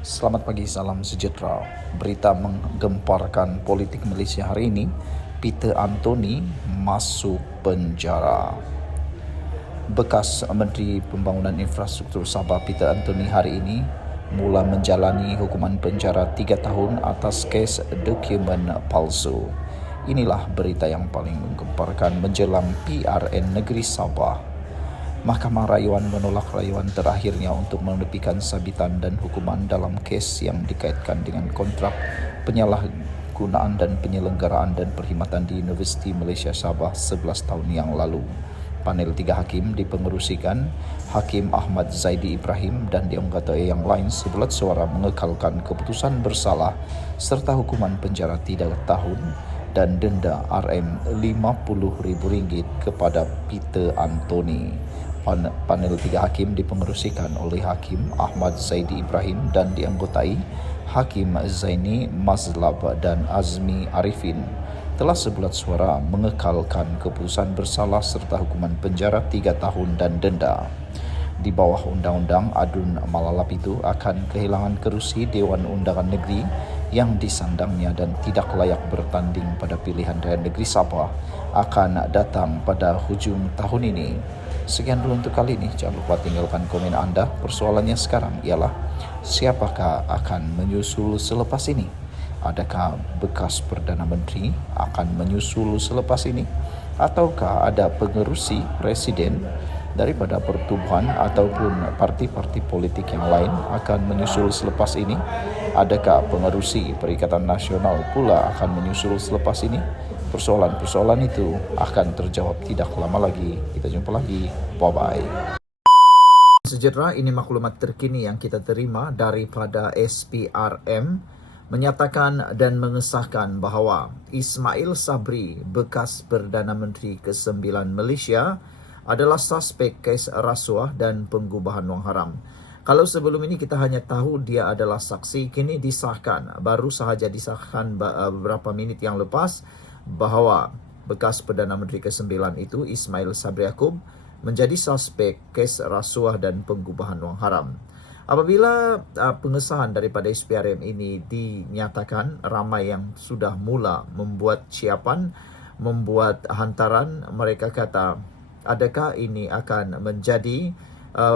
Selamat pagi, salam sejahtera. Berita menggemparkan politik Malaysia hari ini, Peter Anthony masuk penjara. Bekas Menteri Pembangunan Infrastruktur Sabah Peter Anthony hari ini mula menjalani hukuman penjara 3 tahun atas kes dokumen palsu. Inilah berita yang paling menggemparkan menjelang PRN Negeri Sabah. Mahkamah Rayuan menolak rayuan terakhirnya untuk menepikan sabitan dan hukuman dalam kes yang dikaitkan dengan kontrak penyalahgunaan dan penyelenggaraan dan perkhidmatan di Universiti Malaysia Sabah 11 tahun yang lalu. Panel 3 hakim dipengerusikan Hakim Ahmad Zaidi Ibrahim dan dianggota yang lain sebulat suara mengekalkan keputusan bersalah serta hukuman penjara 3 tahun dan denda RM50,000 kepada Peter Anthony. Panel 3 hakim dipengerusikan oleh Hakim Ahmad Zaidi Ibrahim dan dianggotai Hakim Zaini Mazlab dan Azmi Arifin telah sebulat suara mengekalkan keputusan bersalah serta hukuman penjara 3 tahun dan denda. Di bawah Undang-Undang, Adun Malalap itu akan kehilangan kerusi Dewan Undangan Negeri yang disandangnya dan tidak layak bertanding pada pilihan Raya Negeri Sabah akan datang pada hujung tahun ini. Sekian dulu untuk kali ini. Jangan lupa tinggalkan komen anda. Persoalannya sekarang ialah siapakah akan menyusul selepas ini? Adakah bekas Perdana Menteri akan menyusul selepas ini? Ataukah ada pengerusi presiden daripada pertubuhan ataupun parti-parti politik yang lain akan menyusul selepas ini? Adakah pengerusi Perikatan Nasional pula akan menyusul selepas ini? Persoalan-persoalan itu akan terjawab tidak lama lagi. Kita jumpa lagi. Bye-bye. Sejahtera, ini maklumat terkini yang kita terima daripada SPRM menyatakan dan mengesahkan bahawa Ismail Sabri, bekas Perdana Menteri ke-9 Malaysia, adalah suspek kes rasuah dan pengubahan wang haram. Kalau sebelum ini kita hanya tahu dia adalah saksi, kini disahkan, baru sahaja disahkan beberapa minit yang lepas, bahawa bekas Perdana Menteri ke-9 itu, Ismail Sabri Yaakob, menjadi suspek kes rasuah dan pengubahan wang haram. Apabila pengesahan daripada SPRM ini dinyatakan, ramai yang sudah mula membuat siapan, membuat hantaran. Mereka kata, adakah ini akan menjadi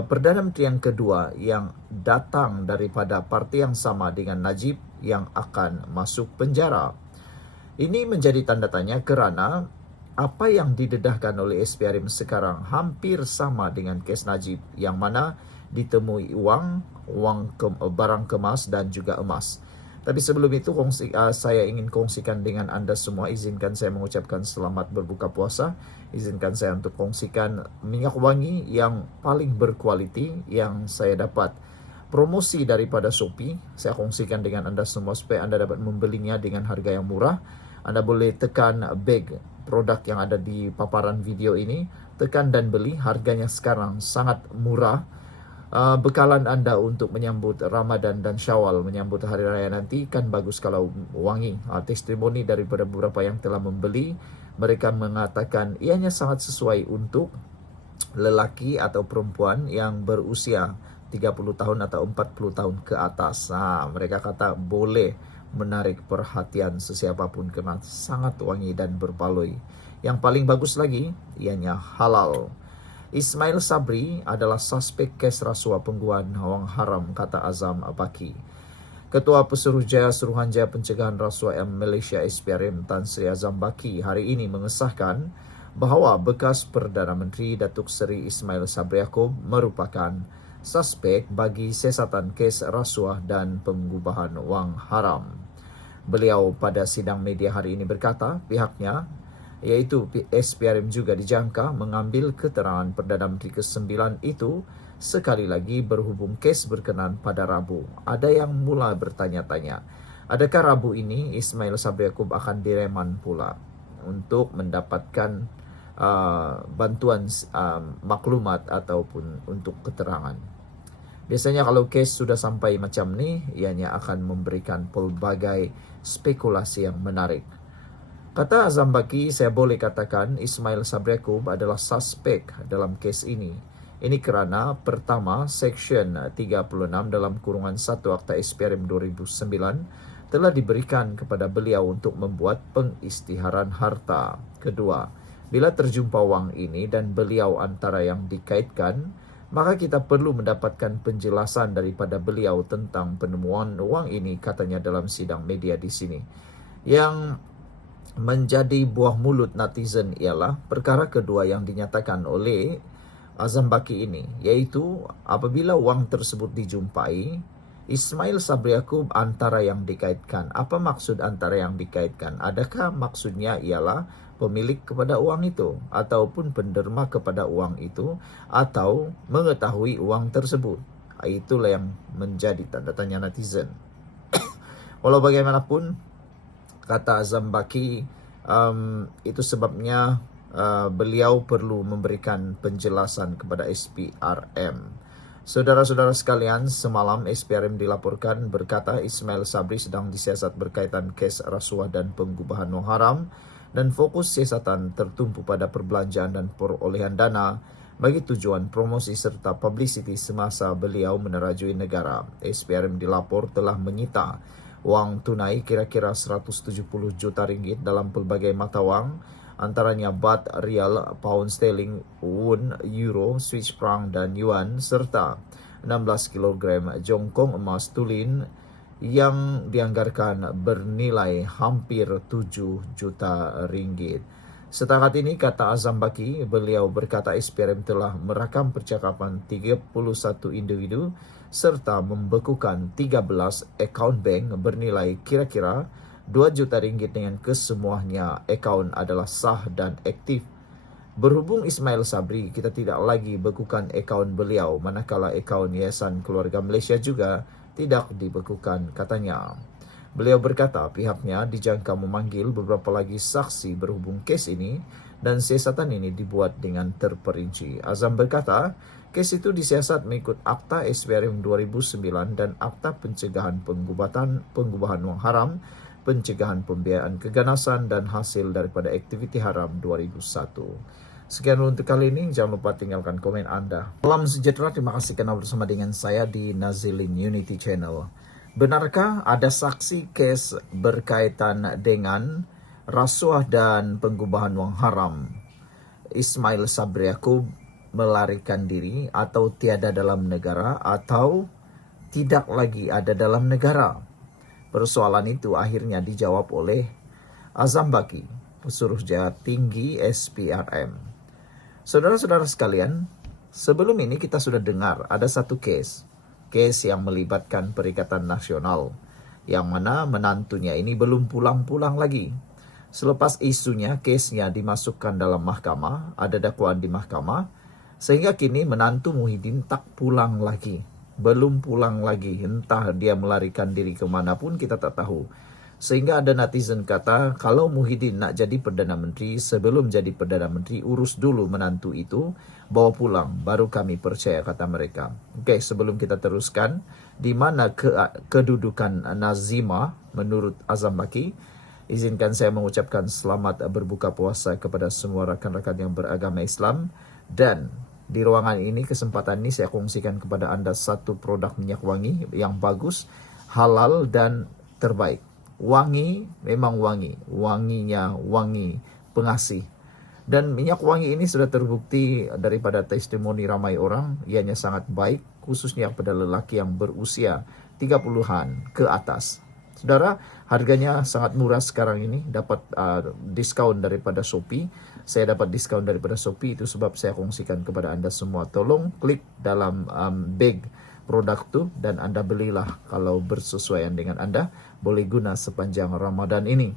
Perdana Menteri yang kedua yang datang daripada parti yang sama dengan Najib yang akan masuk penjara? Ini menjadi tanda tanya kerana apa yang didedahkan oleh SPRM sekarang hampir sama dengan kes Najib, yang mana ditemui barang kemas dan juga emas. Tapi sebelum itu saya ingin kongsikan dengan anda semua. Izinkan saya mengucapkan selamat berbuka puasa. Izinkan saya untuk kongsikan minyak wangi yang paling berkualiti yang saya dapat promosi daripada Shopee. Saya kongsikan dengan anda semua supaya anda dapat membelinya dengan harga yang murah. Anda boleh tekan bag produk yang ada di paparan video ini, tekan dan beli. Harganya sekarang sangat murah. Bekalan anda untuk menyambut Ramadan dan Syawal, menyambut hari raya nanti, kan bagus kalau wangi. Testimoni daripada beberapa yang telah membeli, mereka mengatakan ianya sangat sesuai untuk lelaki atau perempuan yang berusia 30 tahun atau 40 tahun ke atas. Mereka kata boleh menarik perhatian sesiapapun kerana sangat wangi dan berbaloi. Yang paling bagus lagi, ianya halal. Ismail Sabri adalah suspek kes rasuah pengubahan wang haram, kata Azam Baki. Ketua Pesuruhjaya Suruhanjaya Pencegahan Rasuah Malaysia SPRM Tan Sri Azam Baki hari ini mengesahkan bahawa bekas Perdana Menteri Datuk Seri Ismail Sabri Yaakob merupakan suspek bagi siasatan kes rasuah dan pengubahan wang haram. Beliau pada sidang media hari ini berkata pihaknya, iaitu SPRM, juga dijangka mengambil keterangan Perdana Menteri ke-9 itu sekali lagi berhubung kes berkenaan pada Rabu. Ada yang mula bertanya-tanya, adakah Rabu ini Ismail Sabri Yaakob akan direman pula untuk mendapatkan bantuan maklumat ataupun untuk keterangan. Biasanya kalau kes sudah sampai macam ni, ianya akan memberikan pelbagai spekulasi yang menarik. Kata Azam Baki, saya boleh katakan Ismail Sabri Yaakob adalah suspek dalam kes ini. Ini kerana pertama, Seksyen 36 dalam kurungan 1 Akta SPRM 2009 telah diberikan kepada beliau untuk membuat pengisytiharan harta. Kedua, bila terjumpa wang ini dan beliau antara yang dikaitkan, maka kita perlu mendapatkan penjelasan daripada beliau tentang penemuan wang ini, katanya dalam sidang media di sini. Yang menjadi buah mulut netizen ialah perkara kedua yang dinyatakan oleh Azam Baki ini, yaitu apabila wang tersebut dijumpai, Ismail Sabri Yaakob antara yang dikaitkan. Apa maksud antara yang dikaitkan? Adakah maksudnya ialah pemilik kepada uang itu, ataupun penderma kepada uang itu, atau mengetahui uang tersebut? Itulah yang menjadi tanda tanya netizen. Walau bagaimanapun, kata Azam Baki, itu sebabnya beliau perlu memberikan penjelasan kepada SPRM. Saudara-saudara sekalian, semalam SPRM dilaporkan berkata Ismail Sabri sedang disiasat berkaitan kes rasuah dan pengubahan wang haram, dan fokus siasatan tertumpu pada perbelanjaan dan perolehan dana bagi tujuan promosi serta publicity semasa beliau menerajui negara. SPRM dilapor telah menyita wang tunai kira-kira 170 juta ringgit dalam pelbagai mata wang, antaranya baht, rial, pound sterling, won, euro, Swiss franc dan yuan, serta 16 kg jongkong emas tulin yang dianggarkan bernilai hampir 7 juta ringgit. Setakat ini, kata Azam Baki, beliau berkata SPRM telah merakam percakapan 31 individu serta membekukan 13 akaun bank bernilai kira-kira 2 juta ringgit dengan kesemuanya akaun adalah sah dan aktif. Berhubung Ismail Sabri, kita tidak lagi bekukan akaun beliau, manakala akaun Yayasan Keluarga Malaysia juga tidak dibekukan, katanya. Beliau berkata pihaknya dijangka memanggil beberapa lagi saksi berhubung kes ini dan siasatan ini dibuat dengan terperinci. Azam berkata, kes itu disiasat mengikut Akta SPRM 2009 dan Akta Pencegahan Pengubahan Wang Haram, Pencegahan Pembiayaan Keganasan dan Hasil daripada Aktiviti Haram 2001. Sekian untuk kali ini, jangan lupa tinggalkan komen anda. Salam sejahtera, terima kasih kerana bersama dengan saya di Nazilin Unity Channel. Benarkah ada saksi kes berkaitan dengan rasuah dan pengubahan wang haram? Ismail Sabri Yaakob melarikan diri atau tiada dalam negara atau tidak lagi ada dalam negara? Persoalan itu akhirnya dijawab oleh Azam Baki, Pesuruhjaya Tinggi SPRM. Saudara-saudara sekalian, sebelum ini kita sudah dengar ada satu kes yang melibatkan Perikatan Nasional, yang mana menantunya ini belum pulang-pulang lagi. Selepas isunya, kesnya dimasukkan dalam mahkamah, ada dakwaan di mahkamah, sehingga kini menantu Muhyiddin tak pulang lagi. Belum pulang lagi, entah dia melarikan diri kemanapun kita tak tahu. Sehingga ada netizen kata, kalau Muhyiddin nak jadi Perdana Menteri, sebelum jadi Perdana Menteri, urus dulu menantu itu, bawa pulang, baru kami percaya, kata mereka. Okey, sebelum kita teruskan, di mana kedudukan Nazimah menurut Azam Baki, izinkan saya mengucapkan selamat berbuka puasa kepada semua rakan-rakan yang beragama Islam. Dan di ruangan ini, kesempatan ini saya kongsikan kepada anda satu produk minyak wangi yang bagus, halal dan terbaik. Wangi, memang wangi. Wanginya wangi pengasih. Dan minyak wangi ini sudah terbukti daripada testimoni ramai orang, ianya sangat baik, khususnya pada lelaki yang berusia 30-an ke atas. Saudara, harganya sangat murah sekarang ini, dapat diskaun daripada Shopee. Saya dapat diskaun daripada Shopee, itu sebab saya kongsikan kepada anda semua. Tolong klik dalam bag produk tu dan anda belilah kalau bersesuaian dengan anda, boleh guna sepanjang Ramadan ini.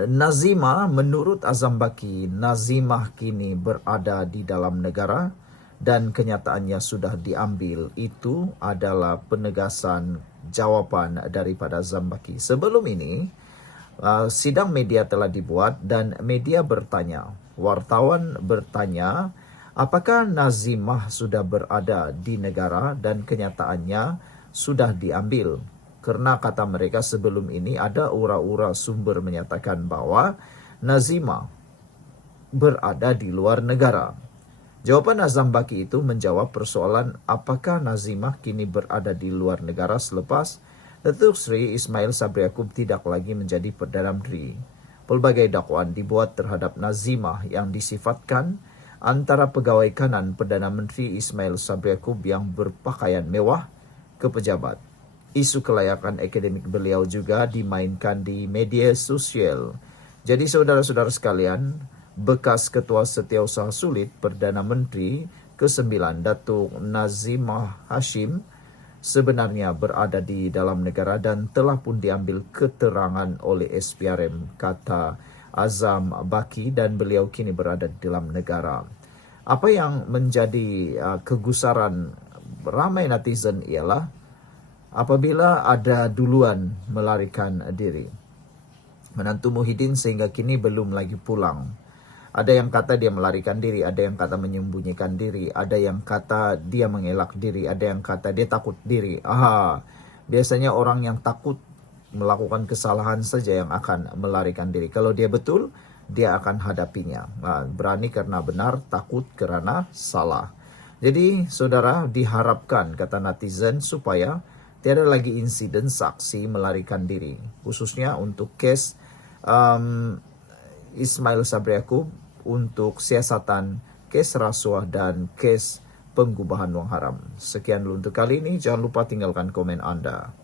Nazimah, menurut Azam Baki, Nazimah kini berada di dalam negara dan kenyataannya sudah diambil. Itu adalah penegasan jawapan daripada Azam Baki. Sebelum ini, sidang media telah dibuat dan media bertanya, wartawan bertanya, apakah Nazimah sudah berada di negara dan kenyataannya sudah diambil? Kerana kata mereka sebelum ini ada ura-ura sumber menyatakan bahawa Nazimah berada di luar negara. Jawaban Azam Baki itu menjawab persoalan apakah Nazimah kini berada di luar negara selepas Datuk Seri Ismail Sabri Yaakob tidak lagi menjadi Perdana Menteri. Pelbagai dakwaan dibuat terhadap Nazimah yang disifatkan antara pegawai kanan Perdana Menteri Ismail Sabri Yaakob yang berpakaian mewah ke pejabat. Isu kelayakan akademik beliau juga dimainkan di media sosial. Jadi saudara-saudara sekalian, bekas Ketua Setiausaha Sulit Perdana Menteri ke-9 Datuk Nazimah Hashim sebenarnya berada di dalam negara dan telah pun diambil keterangan oleh SPRM, kata Azam Baki, dan beliau kini berada di dalam negara. Apa yang menjadi kegusaran ramai netizen ialah apabila ada duluan melarikan diri. Menantu Muhyiddin sehingga kini belum lagi pulang. Ada yang kata dia melarikan diri, ada yang kata menyembunyikan diri, ada yang kata dia mengelak diri, ada yang kata dia takut diri. Biasanya orang yang takut melakukan kesalahan saja yang akan melarikan diri. Kalau dia betul, dia akan hadapinya. Berani karena benar, takut karena salah. Jadi saudara, diharapkan, kata netizen, supaya tiada lagi insiden saksi melarikan diri. Khususnya untuk kes Ismail Sabri Yaakob untuk siasatan kes rasuah dan kes penggubahan wang haram. Sekian dulu untuk kali ini. Jangan lupa tinggalkan komen Anda.